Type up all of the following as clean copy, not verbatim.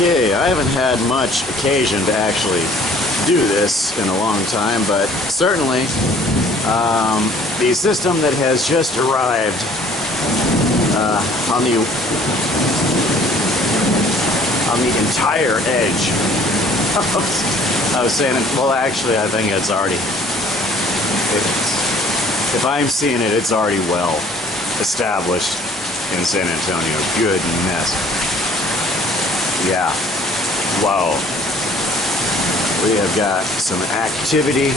Okay, I haven't had much occasion to actually do this in a long time, but certainly the system that has just arrived on the entire edge. I was saying, well, actually, I think it's already. If I'm seeing it, it's already well established in San Antonio. Goodness. Yeah. Wow. We have got some activity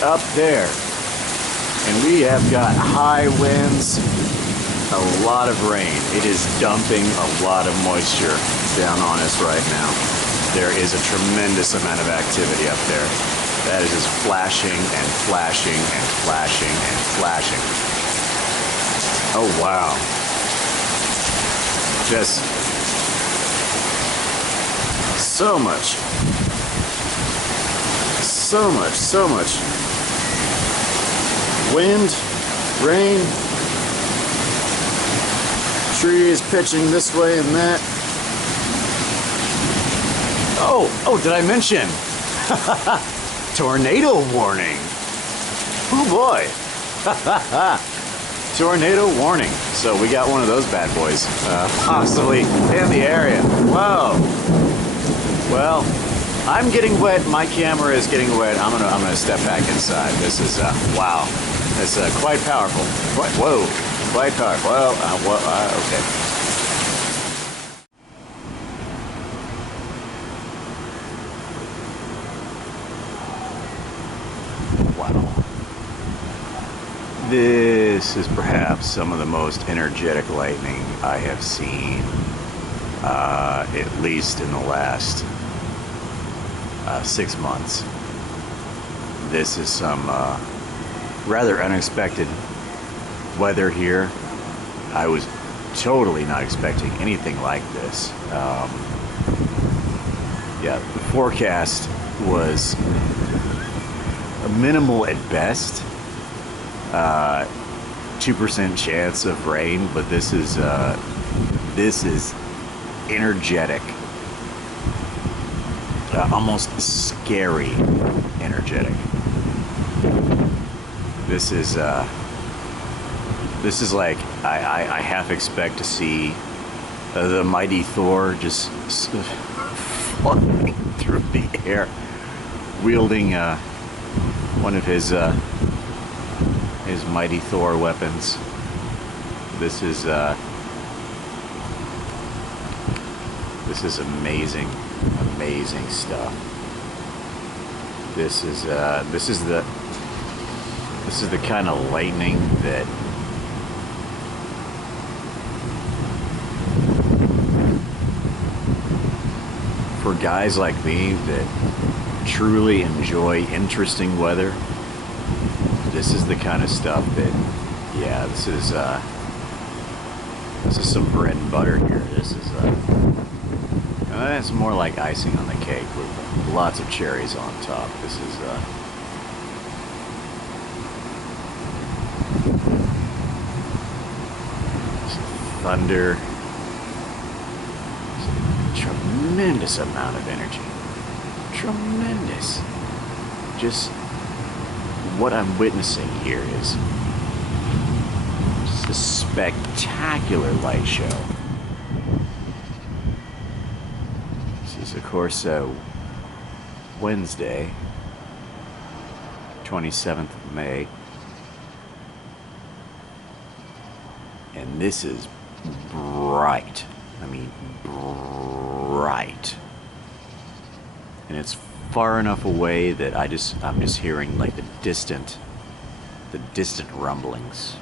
up there. And we have got high winds, a lot of rain. It is dumping a lot of moisture down on us right now. There is a tremendous amount of activity up there. That is just flashing and flashing and flashing and flashing. Oh, wow. Just so much. So much. Wind, rain, trees pitching this way and that. Oh, did I mention? Tornado warning. Oh boy. Tornado warning. So we got one of those bad boys possibly in the area. Whoa. Well, I'm getting wet. My camera is getting wet. I'm gonna step back inside. This is wow. It's quite powerful. Quite powerful. Well, okay. Wow. This is perhaps some of the most energetic lightning I have seen, at least in the last 6 months. This is some rather unexpected weather here. I was totally not expecting anything like this. Yeah, the forecast was minimal at best. 2% chance of rain, but this is energetic, almost scary energetic. This is like I half expect to see the mighty Thor just flying through the air, wielding one of his mighty Thor weapons. This is amazing stuff. This is the kind of lightning that for guys like me that truly enjoy interesting weather. This is the kind of stuff that, yeah, this is some bread and butter here. This is it's more like icing on the cake with lots of cherries on top. This is thunder. Tremendous amount of energy. Tremendous. Just what I'm witnessing here is just a spectacular light show. This is, of course, Wednesday, 27th of May. And this is bright. I mean, bright. And it's far enough away that I'm just hearing like the distant rumblings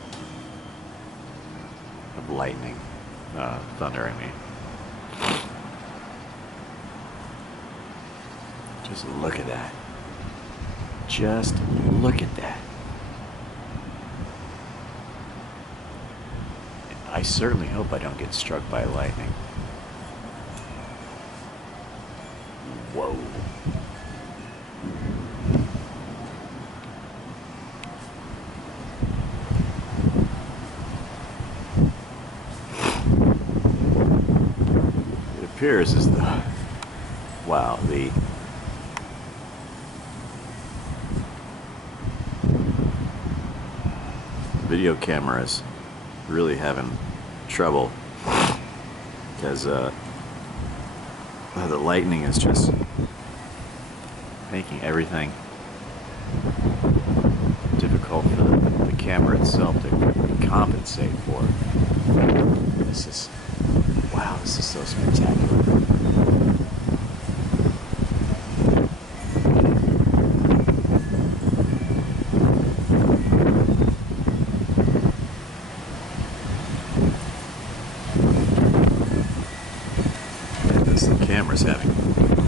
of lightning, thunder. I mean, just look at that. Just look at that. I certainly hope I don't get struck by lightning. Whoa. appears is the, wow, the video camera is really having trouble because the lightning is just making everything difficult for the camera itself to compensate for. This is, wow, this is so spectacular. The camera's having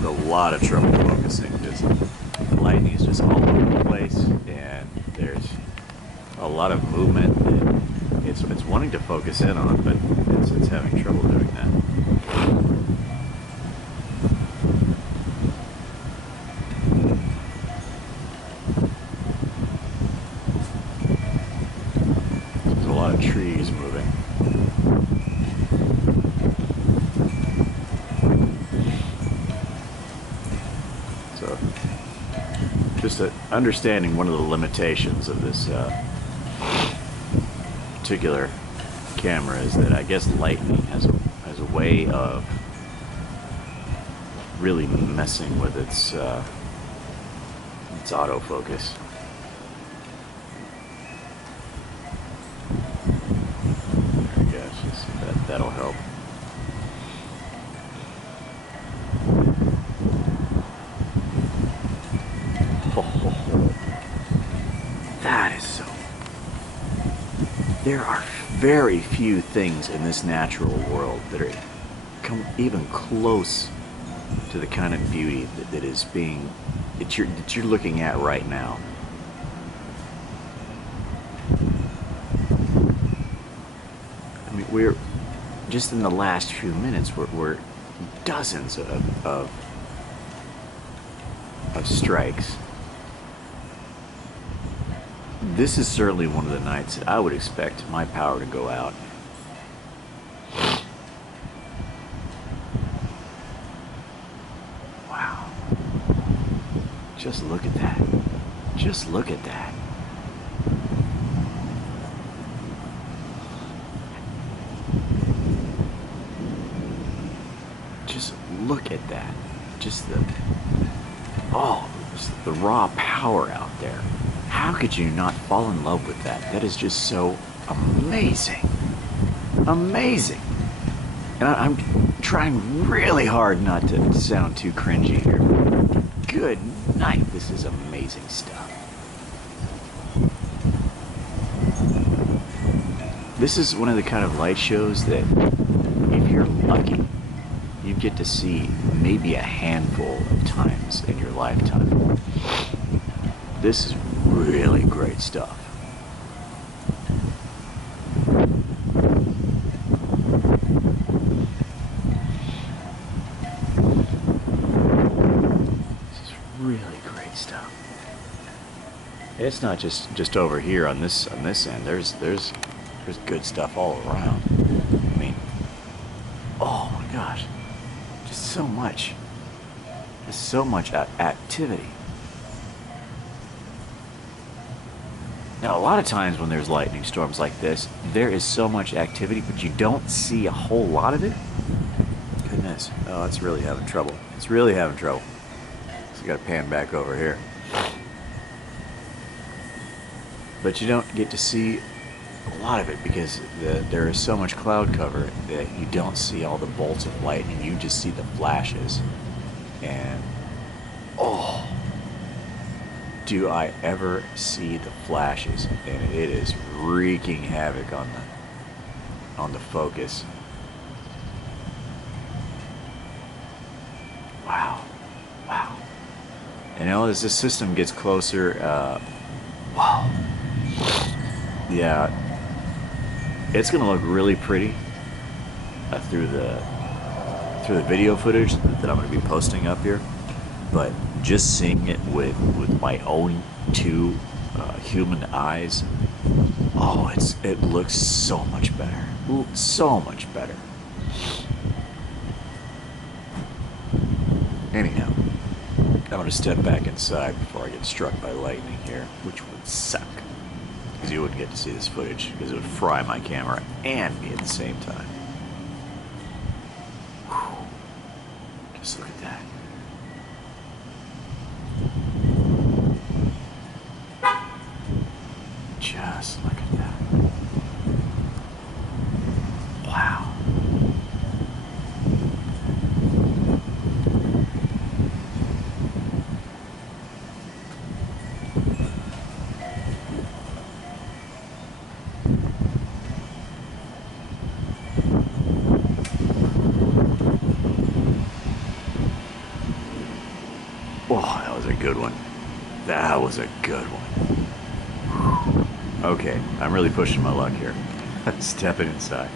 a lot of trouble focusing because the lightning is just all over the place and there's a lot of movement that it's wanting to focus in on, but it's having trouble doing that. There's a lot of trees moving. So, just understanding one of the limitations of this particular camera is that I guess lightning has a way of really messing with its autofocus. There we go. That'll help. That is so. There are very few things in this natural world that are come even close to the kind of beauty that is being that you're looking at right now. I mean, we're just in the last few minutes we're dozens of strikes. This is certainly one of the nights that I would expect my power to go out. Wow. Just look at that. Just look at that. Just look at that. Just the raw power out there. How could you not fall in love with that? That is just so amazing. Amazing. And I'm trying really hard not to sound too cringy here. Good night. This is amazing stuff. This is one of the kind of light shows that, if you're lucky, you get to see maybe a handful of times in your lifetime. This is really great stuff. This is really great stuff. It's not just over here on this end. There's good stuff all around. I mean, oh my gosh, just so much. There's so much activity. Now, a lot of times when there's lightning storms like this, there is so much activity, but you don't see a whole lot of it. Goodness. Oh, it's really having trouble. It's really having trouble. So you gotta pan back over here. But you don't get to see a lot of it because there is so much cloud cover that you don't see all the bolts of lightning. You just see the flashes. And, oh, do I ever see the flashes, and it is wreaking havoc on the focus. Wow. And as this system gets closer, wow. Yeah, it's gonna look really pretty through the video footage that I'm gonna be posting up here. But just seeing it with my own two human eyes, oh, it looks so much better. So much better. Anyhow, I'm gonna step back inside before I get struck by lightning here, which would suck. Because you wouldn't get to see this footage, because it would fry my camera and me at the same time. Whew. Just look at that. Just look at that. Wow. Oh, that was a good one. That was a good one. Okay, I'm really pushing my luck here. Stepping inside.